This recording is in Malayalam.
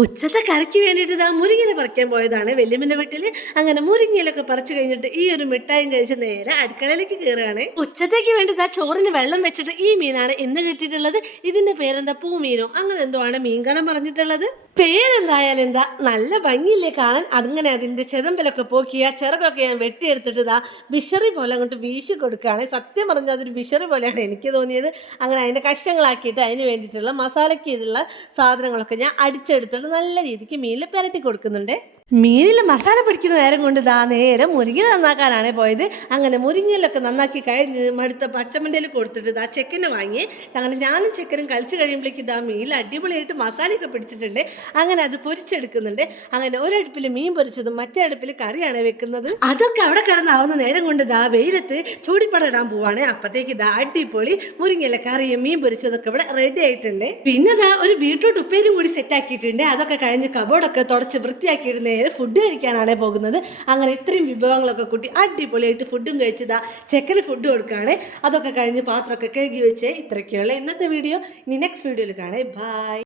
ഉച്ചത്തെ കറിക്ക് വേണ്ടിയിട്ട് ഇതാ മുരിങ്ങയില പറിക്കാൻ പോയതാണ് വല്യമ്മന്റെ വീട്ടില്. അങ്ങനെ മുരിങ്ങയിലൊക്കെ പറിച്ചു കഴിഞ്ഞിട്ട് ഈ ഒരു മിഠായും കഴിച്ച് നേരെ അടുക്കളയിലേക്ക് കയറുകയാണ്. ഉച്ചത്തേക്ക് വേണ്ടി ഇതാ ചോറിന് വെള്ളം വെച്ചിട്ട് ഈ മീനാണ് ഇന്ന് കിട്ടിയിട്ടുള്ളത്. ഇതിന്റെ പേരെന്താ, പൂമീനോ അങ്ങനെ എന്തോ ആണ് മീൻകാരൻ പറഞ്ഞിട്ടുള്ളത്. പേരെന്തായാലും എന്താ നല്ല ഭംഗിയില്ലേ കാണാൻ. അങ്ങനെ അതിന്റെ ചെതമ്പലൊക്കെ പോക്കിയ ചിറകൊക്കെ ഞാൻ വെട്ടിയെടുത്തിട്ട് ഇതാ വിഷറി പോലെ അങ്ങോട്ട് വീശി കൊടുക്കുകയാണ്. സത്യം പറഞ്ഞാൽ അതൊരു വിഷറി പോലെയാണ് എനിക്ക് തോന്നിയത്. അങ്ങനെ അതിന്റെ കഷ്ണങ്ങളാക്കിയിട്ട് അതിന് വേണ്ടിയിട്ടുള്ള മസാലയ്ക്ക് ഇതിലുള്ള സാധനങ്ങളൊക്കെ ഞാൻ അടിച്ചെടുത്തിട്ട് നല്ല രീതിക്ക് മീനിൽ പുരട്ടി കൊടുക്കുന്നുണ്ട്. മീനിൽ മസാല പിടിക്കുന്ന നേരം കൊണ്ട് ഇതാ നേരെ മുരിങ്ങ നന്നാക്കാനാണ് പോയത്. അങ്ങനെ മുരിങ്ങയിലൊക്കെ നന്നാക്കി കഴിഞ്ഞ് മടുത്ത പച്ചമണ്ടയിൽ കൊടുത്തിട്ട് ഇതാ ചെക്കനെ വാങ്ങി. അങ്ങനെ ഞാനും ചെക്കനും കളിച്ച് കഴിയുമ്പോഴേക്ക് ഇതാ മീനിൽ അടിപൊളിയായിട്ട് മസാലയൊക്കെ പിടിച്ചിട്ടുണ്ട്. അങ്ങനെ അത് പൊരിച്ചെടുക്കുന്നുണ്ട്. അങ്ങനെ ഒരടുപ്പിൽ മീൻ പൊരിച്ചതും മറ്റേ അടുപ്പിൽ കറിയാണ് വെക്കുന്നത്. അതൊക്കെ അവിടെ കിടന്നാവുന്ന നേരം കൊണ്ട് ഇതാ വെയിലത്ത് ചൂടിപ്പടരാൻ പോവാണ്. അപ്പത്തേക്ക് ഇതാ അടിപൊളി മുരിങ്ങയില കറിയും മീൻ പൊരിച്ചതൊക്കെ ഇവിടെ റെഡി ആയിട്ടുണ്ട്. പിന്നെ ഇതാ ഒരു ബീട്രൂട്ട് ഉപ്പേരും കൂടി സെറ്റ് ആക്കിയിട്ടുണ്ട്. അതൊക്കെ കഴിഞ്ഞ് കബോർഡൊക്കെ തുടച്ച് വൃത്തിയാക്കിയിട്ട് നേരെ ഫുഡ് കഴിക്കാനാണ് പോകുന്നത്. അങ്ങനെ ഇത്രയും വിഭവങ്ങളൊക്കെ കൂട്ടി അടിപൊളിയായിട്ട് ഫുഡും കഴിച്ചതാ ചെക്കന് ഫുഡ് കൊടുക്കുകയാണ്. അതൊക്കെ കഴിഞ്ഞ് പാത്രമൊക്കെ കഴുകി വെച്ച് ഇത്രയൊക്കെയുള്ള ഇന്നത്തെ വീഡിയോ. ഇനി നെക്സ്റ്റ് വീഡിയോയിൽ കാണാം. ബൈ.